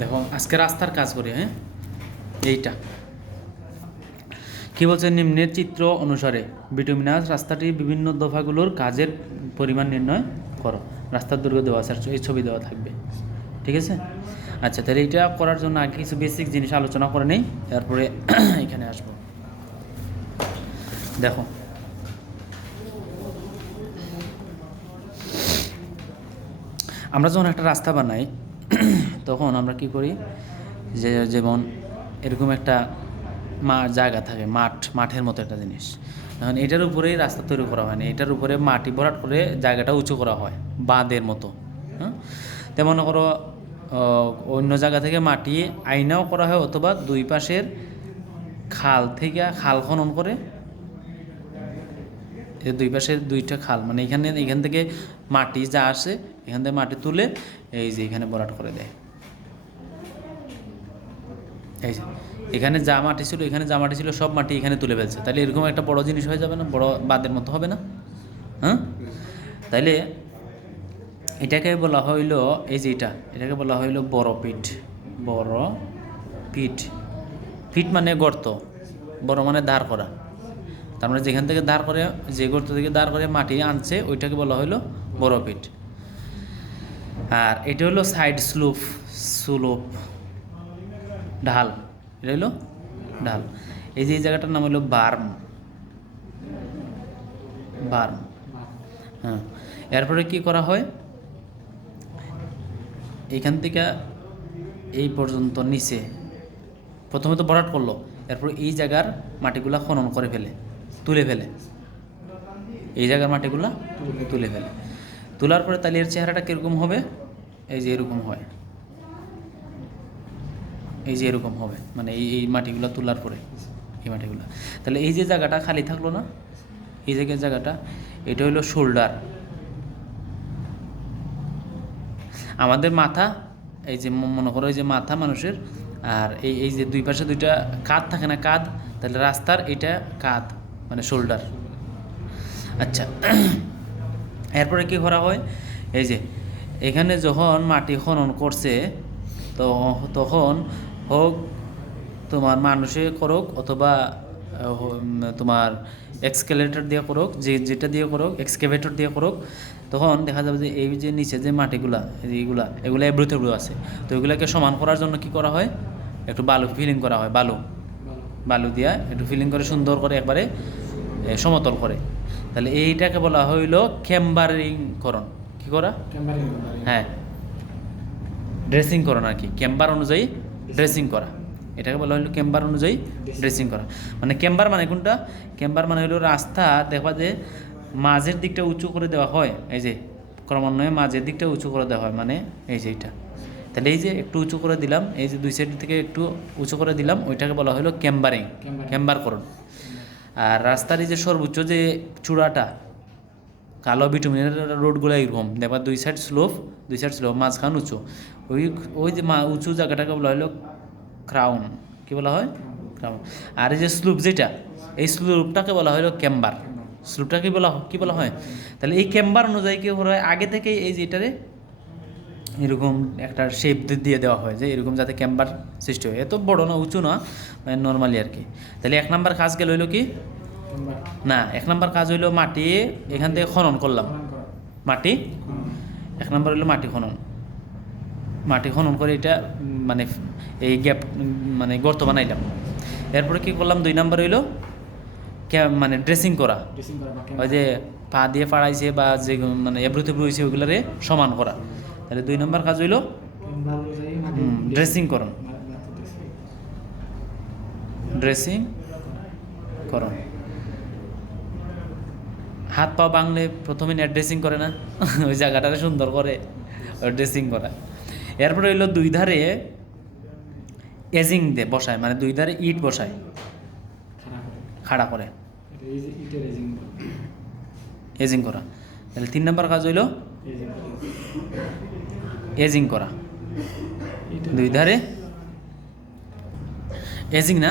দেখো আজকে রাস্তার কাজ করি, হ্যাঁ। এইটা কি বলছে, নিম্নের চিত্র অনুসারে বিটুমিনাস রাস্তাটির বিভিন্ন দফাগুলোর কাজের পরিমাণ নির্ণয় করো। রাস্তার দৈর্ঘ্য দেওয়া আছে আর এই ছবি দেওয়া থাকবে, ঠিক আছে। আচ্ছা, তাহলে এইটা করার জন্য আগে কিছু বেসিক জিনিস আলোচনা করে নেই, তারপরে এখানে আসবো। দেখো আমরা যখন একটা রাস্তা বানাই তখন আমরা কি করি, যে যেমন এরকম একটা জায়গা থাকে, মাঠের মতো একটা জিনিস। এখন এটার উপরেই রাস্তা তৈরি করা হয় না, এটার উপরে মাটি ভরাট করে জায়গাটা উঁচু করা হয় বাঁধের মতো। হ্যাঁ, তেমন করো অন্য জায়গা থেকে মাটি আইনাও করা হয়, অথবা দুই পাশের খাল থেকে খাল খনন করে, এই দুই পাশের দুইটা খাল, মানে এখান থেকে মাটি যা আসে এখান থেকে মাটি তুলে এই যে এখানে ভরাট করে দেয়। এই যে এখানে যা মাটি ছিল, এখানে যা মাটি ছিল সব মাটি এখানে তুলে ফেলছে, তাহলে এরকম একটা বড় জিনিস হয়ে যাবে না, বড় বাঁধের মতো হবে না? হ্যাঁ, তাইলে এটাকে বলা হইল, এই যে এটাকে বলা হইল বড় পিট। বড় পিট, পিট মানে গর্ত, বড় মানে দাঁড় করা। তার মানে যেখান থেকে দাঁড় করে, যে গর্ত থেকে দাঁড় করে মাটি আনছে ওইটাকে বলা হইলো বড় পিট। আর এটা হলো সাইড স্লোপ, ঢাল। এটা হইলো ঢাল। এই যে এই জায়গাটার নাম হলো বার্ম। হ্যাঁ, এরপরে কি করা হয়, এইখান থেকে এই পর্যন্ত নিচে প্রথমে তো ভরাট করলো, এরপর এই জায়গার মাটিগুলা খনন করে তুলে ফেলে, এই জায়গার মাটিগুলা তুলে ফেলে। তোলার পরে তাহলে এর চেহারাটা কীরকম হবে, এই যে এরকম হয়, এই যে এরকম হবে, মানে এই মাটিগুলো তোলার পরে এই মাটিগুলো। তাহলে এই যে জায়গাটা খালি থাকলো না, এই জায়গাটা, এটা হলো শোল্ডার। আমাদের মাথা, এই যে মনে করো এই যে মাথা মানুষের, আর এই যে দুই পাশে দুইটা কাঁধ থাকে না, কাঁধ, তাহলে রাস্তার এটা কাঁধ মানে শোল্ডার। আচ্ছা, এরপরে কি করা হয়, এই যে এখানে যখন মাটি খনন করছে তো তখন হোক তোমার মানুষে করুক অথবা তোমার এক্সকেলেটর দিয়ে করুক, যেটা দিয়ে করুক, এক্সকেভেটর দিয়ে করুক, তখন দেখা যাবে যে এই যে নিচে যে মাটিগুলা এগুলো এবড়ো তেবড়ো আছে, তো এগুলোকে সমান করার জন্য কি করা হয়, একটু বালু ফিলিং করা হয়, বালু দিয়া একটু ফিলিং করে সুন্দর করে একবারে সমতল করে। তাহলে এইটাকে বলা হইল ক্যাম্বারিংকরণ। কি করা? হ্যাঁ, ড্রেসিং করণ আর কি, ক্যাম্বার অনুযায়ী ড্রেসিং করা, এটাকে বলা হলো ক্যাম্বার অনুযায়ী ড্রেসিং করা। মানে ক্যাম্বার মানে কোনটা, ক্যাম্বার মানে হলো রাস্তা দেখবা যে মাঝের দিকটা উঁচু করে দেওয়া হয়, এই যে ক্রমান্বয়ে মাঝের দিকটা উঁচু করে দেওয়া হয়, মানে এই যে এইটা। তাহলে এই যে একটু উঁচু করে দিলাম, এই যে দুই সাইড থেকে একটু উঁচু করে দিলাম, ওইটাকে বলা হলো ক্যাম্বারকরণ। আর রাস্তার এই যে সর্বোচ্চ যে চূড়াটা, কালো বিটুমিনের রোডগুলো এরকম দেখবা দুই সাইড স্লোপ, মাঝখান উঁচু, ওই যে উঁচু জায়গাটাকে বলা হলো ক্রাউন। কি বলা হয়? ক্রাউন। আর এই যে স্লুপ যেটা, এই স্লুপটাকে বলা হলো ক্যাম্বার। স্লুপটাকে কি বলা হয়? তাহলে এই ক্যাম্বার অনুযায়ী কি হয়, আগে থেকে এই যেটারে এরকম একটা শেপ দিয়ে দেওয়া হয়, যে এরকম যাতে ক্যাম্বার সৃষ্টি হয়, এত বড় না, উঁচু না, মানে নর্মালি আর কি। তাহলে এক নাম্বার কাজ গেল হইলো কি না, এক নাম্বার কাজ হইলো মাটি এখান থেকে খনন করলাম, মাটি এক নাম্বার হইলো মাটি খনন করে এটা মানে এই গ্যাপ মানে গর্ত বানাইলাম। এরপরে কি করলাম, দুই নাম্বার হইলো মানে ড্রেসিং করা, ওই যে পা দিয়ে ফাড়াইছে বা যে মানে এবড়ো তেবড়ো হয়েছে ওইগুলারে সমান করা। তাহলে দুই নম্বর কাজ হইল ড্রেসিং করণ। হাত পা বাংলে প্রথমে নেট ড্রেসিং করে না, ওই জায়গাটা সুন্দর করে ড্রেসিং করা। এরপরে হইলো দুই ধারে এজিং দিয়ে বসায়, মানে দুই ধারে ইট বসায় খাড়া করে এজিং করা। তাহলে তিন নম্বর কাজ হইল এজিং করা, দুই ধারে এজিং না।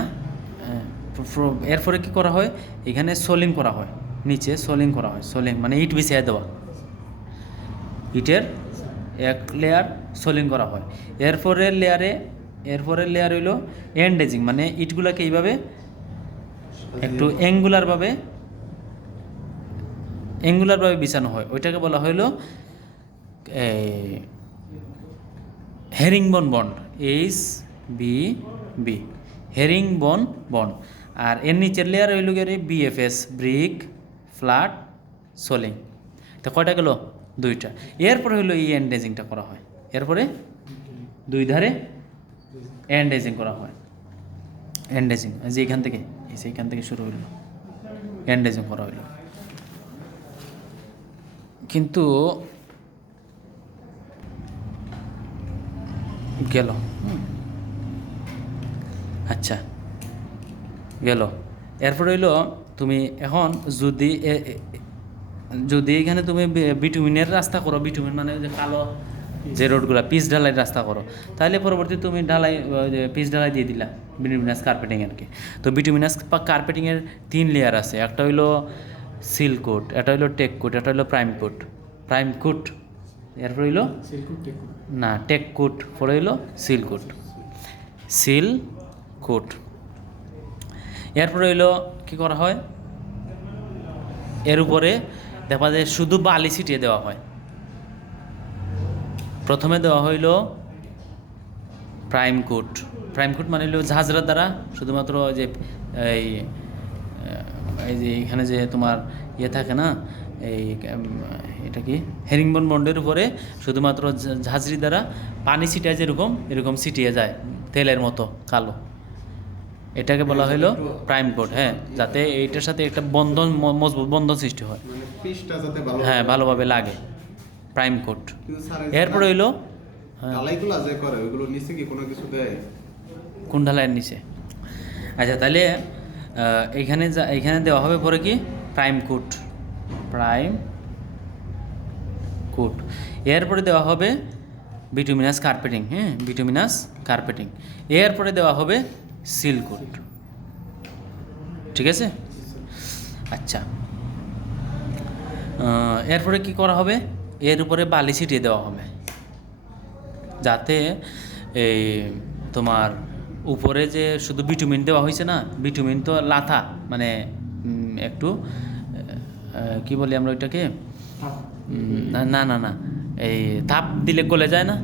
এরপরে কি করা হয়, এখানে সোলিং করা হয়, নিচে সোলিং করা হয়, সোলিং মানে ইট বিছিয়ে দেওয়া, ইটের এক লেয়ার সোলিং করা হয়। এরপরের লেয়ার হইলো এন্ডেজিং, মানে ইটগুলোকে এইভাবে একটু অ্যাঙ্গুলারভাবে বিছানো হয়, ওইটাকে বলা হইলো herringbone bond, HBB, herringbone bond. আর এর নিচের লেয়ার হইল গিয়ে BFS, ব্রিক ফ্ল্যাট সোলিং। তো কয়টা গেল? 2টা। এরপরে হইলো এই এন্ডেজিংটা করা হয়, এরপরে 2 ধারে এন্ডেজিং করা হয়। এন্ডেজিং যে এইখান থেকে শুরু হইল, এন্ডেজিং করা হইল। কিন্তু গেল, আচ্ছা গেল। এরপর হইলো তুমি এখন যদি এখানে তুমি বিটুমিনের রাস্তা করো, বিটুমিন মানে যে কালো যে রোডগুলো পিচ ঢালাই রাস্তা করো, তাহলে পরবর্তী তুমি পিচ ঢালাই দিয়ে দিলা বিটুমিনাস কার্পেটিং আর কি। তো বিটুমিনাস কার্পেটিংয়ের 3 লেয়ার আছে, একটা হইলো সিল কোট, এটা হইলো টেক কোট, এটা হইলো প্রাইম কোট। এরপর হইলো না টেক কোট, পরে হইলো সিল কোট। এরপরে হইলো কি করা হয়, এর উপরে দেখা যায় শুধু বালি ছিটিয়ে দেওয়া হয়। প্রথমে দেওয়া হইল প্রাইম কোট মানে হইলো ঝাঁঝরা দ্বারা শুধুমাত্র যে এই যে এখানে যে তোমার থাকে না, এটা কি হেরিংবোন বন্ডের উপরে শুধুমাত্র ঝাঁঝরি দ্বারা পানি ছিটিয়ে এরকম ছিটিয়ে যায় তেলের মতো কালো, এটাকে বলা হইলো প্রাইম কোট। হ্যাঁ, যাতে এইটার সাথে একটা মজবুত বন্ধন সৃষ্টি হয়, হ্যাঁ ভালোভাবে লাগে, প্রাইম কোট। এরপরে হইলো কোন ঢালাইয়ের নিচে? আচ্ছা, তাহলে এখানে দেওয়া হবে পরে কি প্রাইম কোট। এরপরে দেওয়া হবে বিটুমিনাস কার্পেটিং। হ্যাঁ, বিটুমিনাস কার্পেটিং। এরপরে দেওয়া হবে সিল কোট। ঠিক আছে? আচ্ছা, এরপরে কি করা হবে? এর উপরে বালি ছিটিয়ে দেওয়া হবে, যাতে এই তোমার উপরে যে শুধু বিটুমিন দেওয়া হয়েছে না, বিটুমিন তো লাথা মানে একটু কি বলি আমরা ওইটাকে, না এই তাপ দিলে গলে যায় না,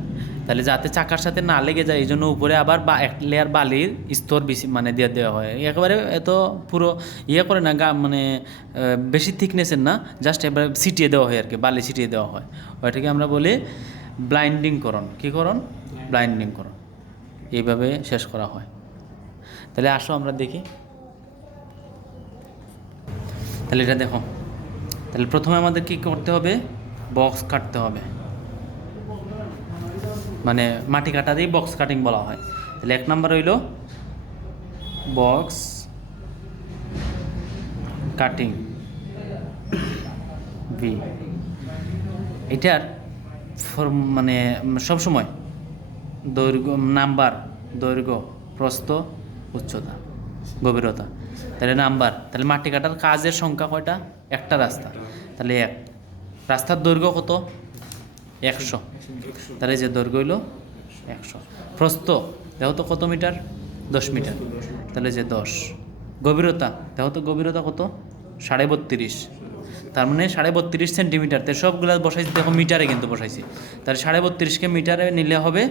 তাহলে যাতে চাকার সাথে না লেগে যায়, এই জন্য উপরে আবার এক লেয়ার বালির স্তর বেশি মানে দিয়ে দেওয়া হয়। একেবারে এত পুরো করে না, মানে বেশি থিকনেসের না, জাস্ট এবার ছিটিয়ে দেওয়া হয় আর কি, বালি ছিটিয়ে দেওয়া হয়। ওইটাকে আমরা বলি ব্লাইন্ডিংকরণ। কী করণ? ব্লাইন্ডিংকরণ। এইভাবে শেষ করা হয়। তাহলে আসো আমরা দেখি। তাহলে এটা দেখো, তাহলে প্রথমে আমাদের কী করতে হবে? বক্স কাটতে হবে, মানে মাটি কাটা দিয়ে বক্স কাটিং বলা হয়। তাহলে 1 নাম্বার হইল বক্স কাটিং, বি। এটার মানে সবসময় দৈর্ঘ্য, প্রস্থ, উচ্চতা, গভীরতা। তাহলে নাম্বার, তাহলে মাটি কাটার কাজের সংখ্যা কয়টা? একটা রাস্তা, তাহলে 1। রাস্তার দৈর্ঘ্য কত? 100। তাহলে যে দৈর্ঘ্য হইল 100। প্রস্থ দেখো তো কত মিটার? 10 মিটার, তাহলে যে 10। গভীরতা দেখো তো, গভীরতা কত? 32.5। তার মানে 32.5 সেন্টিমিটার। তো সবগুলো বসাইছি দেখো মিটারে, কিন্তু বসাইছি। তাহলে 32.5কে মিটারে নিলে হবে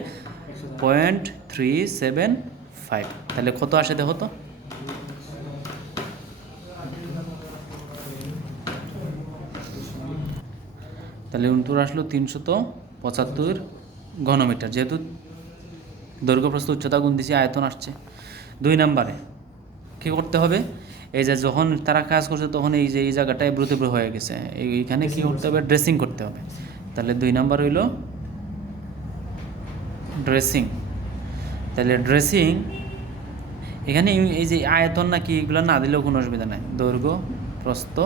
0.375। তাহলে কত আসে দেখো তো? তাহলে উত্তর আসলো 375 ঘনমিটার, যেহেতু দৈর্ঘ্য প্রস্থ উচ্চতা গুণ দিছি, আয়তন আসছে। 2 নাম্বারে কী করতে হবে? এই যে যখন তারা কাজ করছে তখন এই যে এই জায়গাটা এবড়ো হয়ে গেছে, এইখানে কী করতে হবে? ড্রেসিং করতে হবে। তাহলে 2 নাম্বার হইল ড্রেসিং। তাহলে ড্রেসিং এখানে এই যে আয়তন নাকি এগুলো না দিলেও কোনো অসুবিধা নাই, দৈর্ঘ্য, প্রস্থ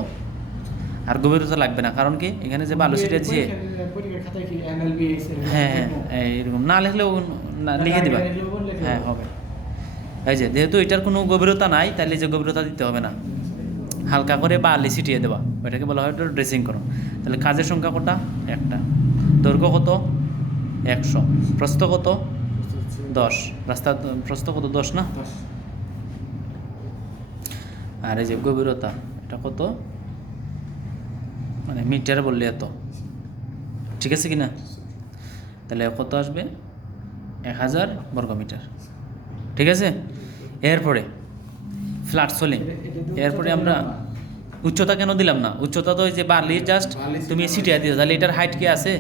আর গভীরতা লাগবে না। কারণ কি এখানে যে বালু ছিটেছে, হ্যাঁ এরকম না লিখলেও লিখে দিবা, হ্যাঁ হবে। এই যে যেহেতু এটার কোনো গভীরতা নাই, তাহলে যে গভীরতা দিতে হবে না, হালকা করে বালি ছিটিয়ে দেওয়া, ওইটাকে বলা হয় ড্রেসিং করো। তাহলে কাজের সংখ্যা কটা? একটা। দৈর্ঘ্য কত? 100, প্রস্থ কত 10, রাস্তার প্রস্থ কত 10 না? আর এই যে গভীরতা এটা কত, মানে মিটার বললে এত, ঠিক আছে কি না? তাহলে কত আসবে 1000 বর্গমিটার, ঠিক আছে। এরপরে ফ্ল্যাট সোলিং, এরপরে আমরা উচ্চতা কেন দিলাম না? উচ্চতা তো ওই যে বার্লি জাস্ট তুমি সিটিয়া দিও, তাহলে এটার হাইট কি আছে?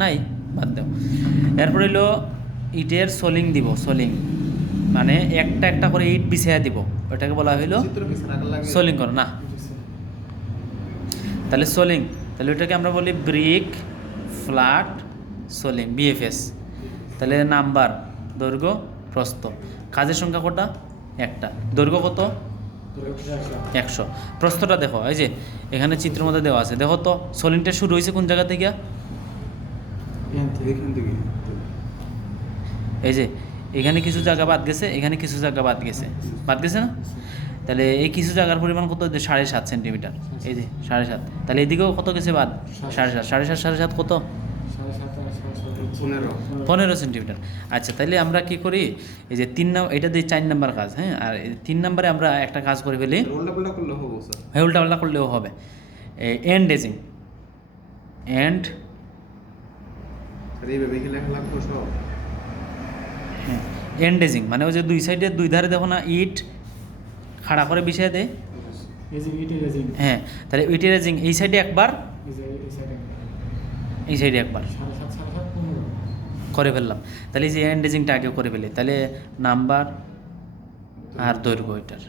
নাই, বাদ দাও। এরপরে হলো ইটের সোলিং দিব, সোলিং মানে একটা একটা করে ইট বিছিয়ে দিব, ওটাকে বলা হইলো সোলিং করো না। তাহলে সোলিং, তাহলে ওটাকে আমরা বলি ব্রিক ফ্ল্যাট সোলিং, বিএফএস। তাহলে নাম্বার, দৈর্ঘ্য, প্রস্থ, কাজের সংখ্যা কটা? একটা, দৈর্ঘ্য কত? 100। প্রস্থটা দেখো, এই যে এখানে চিত্রের মধ্যে দেওয়া আছে, দেখো তো সোলিংটা শুরু হয়েছে কোন জায়গা থেকে? এই যে এখানে কিছু জায়গা বাদ গেছে, এখানে কিছু জায়গা বাদ গেছে, বাদ গেছে না? তাহলে এই কিছু জায়গার পরিমাণ কত? 7.5 সেন্টিমিটার, এই যে 7.5। তাহলে এদিকেও কত গেছে বাদ? 7.5, 7.5 কত? 15 সেন্টিমিটার। আচ্ছা, তাহলে আমরা কি করি, এই যে 3 নাম্বার, এটা দিয়ে 4 নাম্বার কাজ, হ্যাঁ। আর 3 নাম্বারে আমরা একটা কাজ করে ফেলি, হ্যাঁ উল্টাপাল্টা করলেও হবে। এন্ড এজিং, এন্ড হ্যাঁ এন্ড এজিং মানে ওই যে দুই সাইডে দুই ধারে দেখো না ইট খাড়া করে বিছিয়ে দেয়, হ্যাঁ। তাহলে ইটের এজিং এই সাইডে একবার, এই সাইডে একবার করে ফেললাম। তাহলে এই যে এন্ড এজিংটা আগে করে ফেলি, তাহলে নাম্বার আর দৈর্ঘ্য, এটার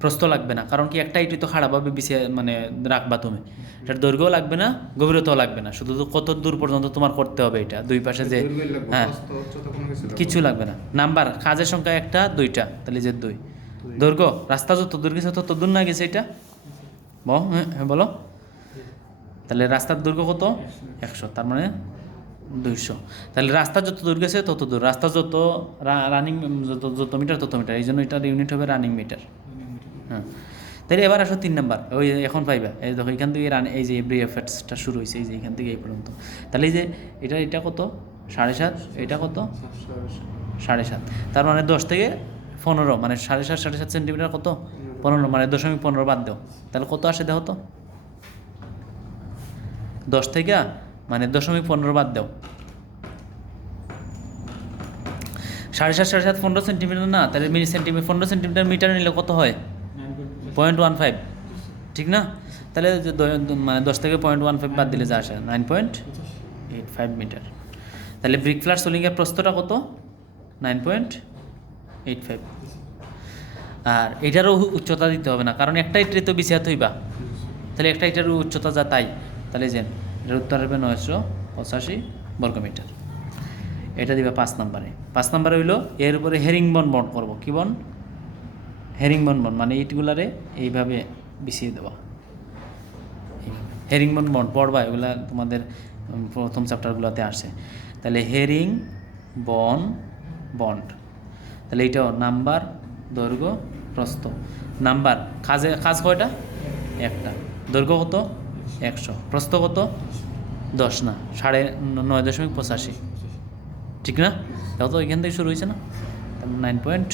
প্রস্থ লাগবে না, কারণ কি একটা ইটই তো খাড়াভাবে বিছিয়ে মানে রাখবা তুমি, এটার দৈর্ঘ্যও লাগবে না, গভীরতাও লাগবে না, শুধু তো কত দূর পর্যন্ত তোমার করতে হবে এটা, দুই পাশে যে, হ্যাঁ কিছু লাগবে না। নাম্বার, কাজের সংখ্যা একটা, দুইটা, তাহলে যে 2। দৈর্ঘ্য, রাস্তা যত দূর গেছে তত দূর না গেছে এটা, হ্যাঁ বলো। তাহলে রাস্তার দৈর্ঘ্য কত? 100, তার মানে 200। তাহলে রাস্তা যত দূর গেছে তত দূর, রাস্তা যত রানিং যত মিটার তত মিটার, এই জন্য এটার ইউনিট হবে রানিং মিটার, হ্যাঁ। তাহলে এবার আসো 3 নাম্বার, ওই এখন পাইবা, এই দেখো এখান থেকে এই যে বিএফএসটা শুরু হয়েছে, এই যে এখান থেকে এই পর্যন্ত। তাহলে এই যে এটা কত? 7.5, এটা কত? 7.5। তার মানে 10 থেকে 15, মানে 7.5 সেন্টিমিটার কত? 15, মানে 0.15 বাদ দাও, তাহলে কত আসে দেখো তো? 10 থেকে মানে 0.15 বাদ দাও, 7.5 15 সেন্টিমিটার না, তাহলে মিলি সেন্টিমিটার 15 সেন্টিমিটার মিটার নিলে কত হয়? 0.15, ঠিক না? তাহলে মানে 10 থেকে 0.15 বাদ দিলে যা আসে 9.85 মিটার। তাহলে ব্রিক ফ্ল্যাট সোলিংয়ের প্রস্থটা কত? 9.85। আর এটারও উচ্চতা দিতে হবে না, কারণ একটা ইটের তো বিছিয়া থইবা, তাহলে একটা ইটের উচ্চতা যা তাই, তাহলে যে এটার উত্তর হবে 985 বর্গমিটার। এটা দিবা 5 নাম্বারে। 5 নাম্বারে হইলো এর উপরে হেরিংবন বন্ড করবো। কি বন? হেরিংবন বন্ড, মানে ইটগুলারে এইভাবে বিছিয়ে দেওয়া, হেরিংবন বন্ড পড়বা, এগুলা তোমাদের প্রথম চ্যাপ্টারগুলোতে আসে। তাহলে হেরিং বন্ড, তাহলে এইটাও নাম্বার, দৈর্ঘ্য, প্রস্থ। নাম্বার, কাজ কয়টা? একটা, দৈর্ঘ্য কত? 100, প্রস্থ কত? 10 না 9.85, ঠিক না? তাও তো এখান থেকে শুরু হয়েছে না, 9.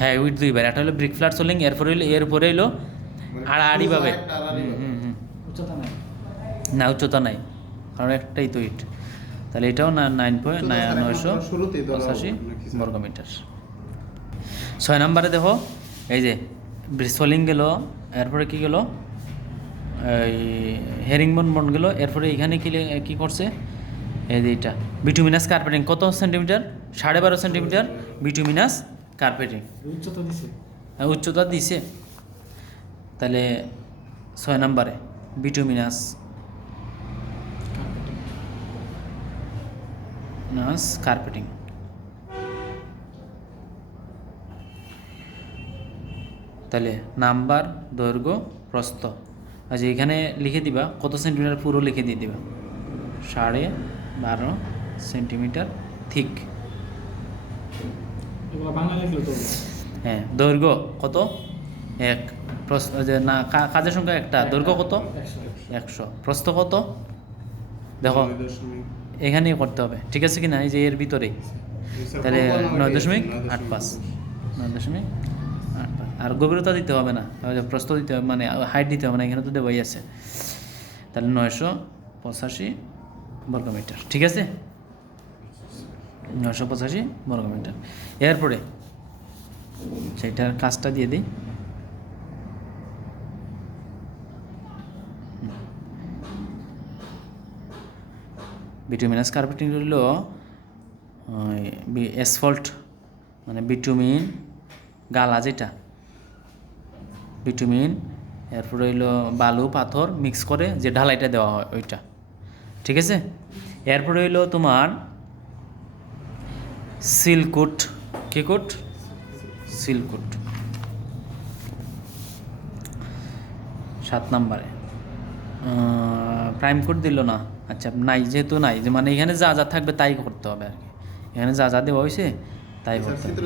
হ্যাঁ উইথ 2বার, একটা হলো ব্রিক ফ্ল্যাট সোলিং, এরপরে হইলো এরপরে হইলো আড়াআড়িভাবে, না উচ্চতা নাই, কারণ একটাই তো ইট। তাহলে এটাও 9.985 বর্গমিটার। 6 নাম্বারে দেখো, এই যে সোলিং গেল, এরপরে কি গেল? এই হেরিংবন বন্ড গেল, এরপরে এখানে কি করছে? এই যে এটা বিটুমিনাস কার্পেটিং, কত সেন্টিমিটার? 12.5 সেন্টিমিটার বিটুমিনাস কার্পেটিং, উচ্চতা দিছে। তাহলে 6 নাম্বারে বিটুমিনাস কার্পেটিং, তাহলে নাম্বার, দৈর্ঘ্য, প্রস্থ। আচ্ছা এখানে লিখে দিবা কত সেন্টিমিটার, পুরো লিখে দিয়ে দিবা 12.5 সেন্টিমিটার থিক। হ্যাঁ, দৈর্ঘ্য কত? 1, প্রস্থ যে না কাজের সংখ্যা একটা, দৈর্ঘ্য কত? 100, প্রস্থ কত? দেখো এখানেই করতে হবে, ঠিক আছে কি না? এই যে এর ভিতরেই, তাহলে 9.85, 9.85, আর গভীরতা দিতে হবে না, প্রস্থ দিতে হবে, মানে হাইট দিতে হবে না, এখানে তো দেওয়াই আছে। তাহলে 985 বর্গমিটার, ঠিক আছে? 985 বর্গমিটার। এরপরে সেইটার কাজটা দিয়ে দিই। বিটুমিনাস কার্পেটিং হইল অ্যাসফল্ট, মানে বিটুমিন গালা যেটা, বিটুমিন, এরপরে হইলো বালু পাথর মিক্স করে যে ঢালাইটা দেওয়া হয় ওইটা, ঠিক আছে? এরপরে হইলো তোমার সিলকুট। কি কোট? সিলকুট। 7 নম্বরে প্রাইম কোড দিল না, আচ্ছা নাই, যেহেতু নাই, যে মানে এখানে যা যা থাকবে তাই করতে হবে আর কি, এখানে যা যা দেওয়া হয়েছে তাই করতে হবে।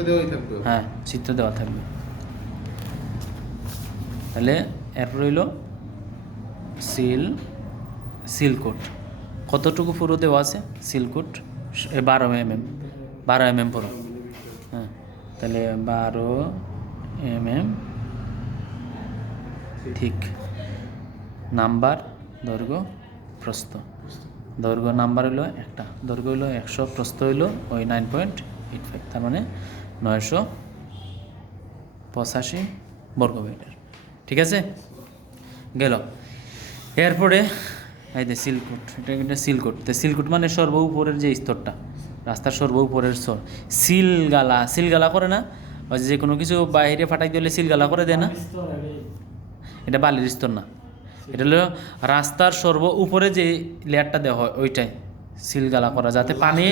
হ্যাঁ, চিত্র দেওয়া থাকবে। তাহলে এরপর হইল সিলকুট। কতটুকু পুরো দেওয়া আছে সিলকুট? 12 mm, 12 mm পুরো। হ্যাঁ, তাহলে 12 mm ঠিক। নাম্বার, দৈর্ঘ্য, প্রস্থ। দৈর্ঘ্য নাম্বার হইলো একটা, দৈর্ঘ্য হইলো 100, প্রস্থ হইলো ওই 9.85, তার মানে 985 বর্গমিটার, ঠিক আছে? গেল। এরপরে এই যে সিলকুট, এটা সিলকুট। তো সিলকুট মানে সর্ব উপরের যে স্তরটা, রাস্তার সর্ব উপরের স্তর। সিলগালা করে না, ওই যে কোনো কিছু বাইরে ফাটাই দিলে সিলগালা করে দেয় না, এটা বালির স্তর না, এটা হলো রাস্তার সর্ব উপরে যে লেয়ারটা দেওয়া হয় ওইটাই সিলগালা করা, যাতে পানি,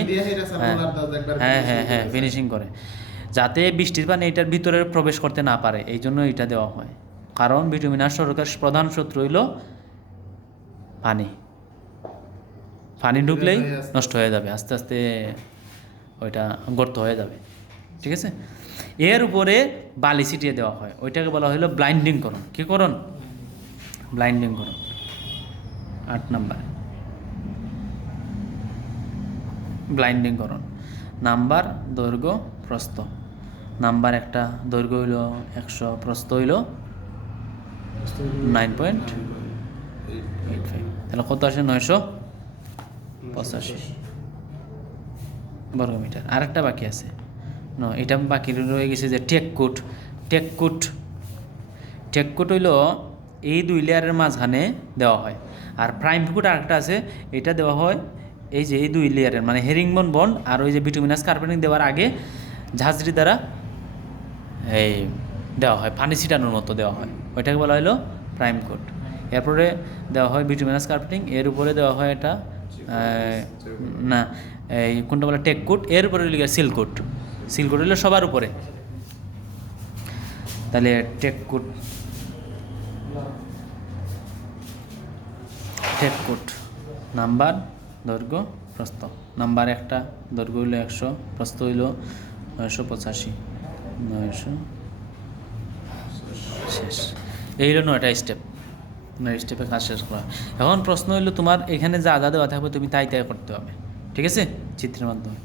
হ্যাঁ হ্যাঁ হ্যাঁ ফিনিশিং করে, যাতে বৃষ্টির পানি এটার ভিতরে প্রবেশ করতে না পারে, এই জন্য এটা দেওয়া হয়। কারণ বিটুমিনাস সরকার প্রধান শত্রু হইল পানি, পানি ঢুকলেই নষ্ট হয়ে যাবে, আস্তে আস্তে ওইটা গর্ত হয়ে যাবে, ঠিক আছে? এর উপরে বালি ছিটিয়ে দেওয়া হয়, ওইটাকে বলা হলো ব্লাইন্ডিং করণ। কী করণ? ব্লাইন্ডিং করণ। 8 নাম্বার ব্লাইন্ডিং করণ। নাম্বার, দৈর্ঘ্য, প্রস্থ। নাম্বার একটা, দৈর্ঘ্য হইল 100, প্রস্থ হইল 9.85, তাহলে কত আসে? 985 বর্গমিটার। আরেকটা বাকি আছে, এটা বাকি রয়ে গেছে যে টেককুট। টেককুট হইল এই 2 লেয়ারের মাঝখানে দেওয়া হয়। আর প্রাইম কুট আরেকটা আছে, এটা দেওয়া হয় এই যে এই 2 লেয়ারের, মানে হেরিংবন বন্ড আর ওই যে বিটুমিনাস কার্পেটিং দেওয়ার আগে ঝাঁঝরি দ্বারা এই দেওয়া হয়, পানি ছিটানোর মতো দেওয়া হয়, ওইটাকে বলা হলো প্রাইম কোট। এরপরে দেওয়া হয় বিটুমিনাস কার্পেটিং, এর উপরে দেওয়া হয় এটা না, এই কোনটা বলে টেককুট, এর উপরে লিখে সিলকুট। সিলকুট হলো সবার উপরে, তাহলে টেককুট। নাম্বার, দৈর্ঘ্য, প্রস্থ। নাম্বার একটা, দৈর্ঘ্য হইল 100, প্রস্থ হইল 985, 900 শেষ। এই হলো 9টা স্টেপ, 9 স্টেপে কাজ শেষ করা। এখন প্রশ্ন হইলো তোমার এখানে যা যা দেওয়া থাকবে তুমি তাই করতে হবে, ঠিক আছে? চিত্রের মাধ্যমে।